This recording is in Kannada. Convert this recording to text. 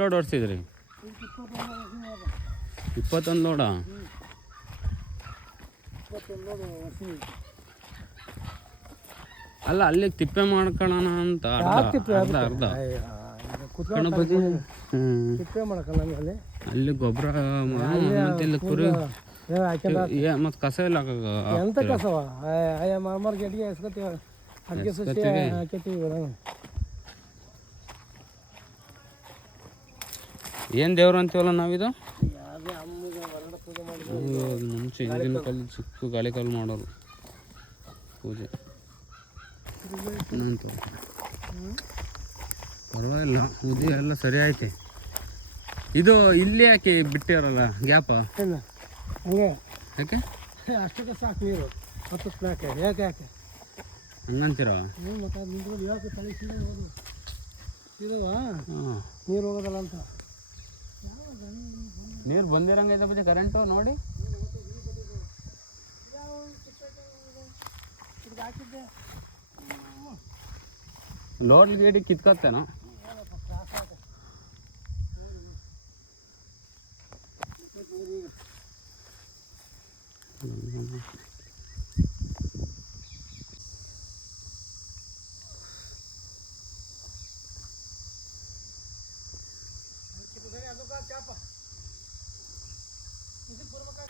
ಲೋಡ್ ಓಡಿಸಿದ್ರಿ? 21 ಲೋಡಾ? ಅಲ್ಲ ಅಲ್ಲಿಗೆ ತಿಪ್ಪೆ ಮಾಡ್ಕೊಳ್ಳೋಣ ಅಂತ ಅರ್ಧ ಗಣಪತಿ ತಿಪ್ಪೆ ಮಾಡ್ಕೊಳ್ಳ ಅಲ್ಲಿ ಗೊಬ್ಬರ ಮತ್ತೆ ಇಲ್ಲಿ ಕುರಿ ಮತ್ತು ಕಸ ಇಲ್ಲ ಎಂತ ಕಸವ ಮಾಮಾರ್ ಗೆಡ್ಗೆ ಎಸ್ಕೊತೀವಿ ಅಡಿಗೆ ಸಸಿ ಹಾಕತ್ತೀವಿ. ಏನು ದೇವ್ರು ಅಂತೀವಲ್ಲ ನಾವಿದು? ಮುಂಚೆ ಹಿಂದಿನ ಕಾಲದ ಚಿಕ್ಕ ಗಾಳಿ ಕಾಲು ಮಾಡೋರು ಪೂಜೆ. ಪರವಾಗಿಲ್ಲ, ಬುದ್ಧಿ ಎಲ್ಲ ಸರಿ ಐತೆ. ಇದು ಇಲ್ಲಿ ಯಾಕೆ ಬಿಟ್ಟಿರಲ್ಲ ಗ್ಯಾಪ? ಹಂಗೆ ಯಾಕೆ? ಅಷ್ಟಕ್ಕೆ ಸಾಕು ನೀರು ಹತ್ತು ಯಾಕೆ ಯಾಕೆ ಯಾಕೆ ಹಂಗಂತೀರ? ಮತ್ತು ನಿಂತ್ಕೊಂಡು ಯಾಕೆ ತಲೆ ಇರುವ ನೀರು ಹೋಗೋದಲ್ಲ ಅಂತ. ನೀರು ಬಂದಿರಂಗೈತೆ ಬಜ್ಜಿ ಕರೆಂಟು ನೋಡಿ. ಲೋಡ್ ಗೇಡಿ ಕಿತ್ಕೊತ್ತೇನೋ. ಇದಕ್ಕೆ ಬರ್ಬೇಕಾಗ್ತದೆ.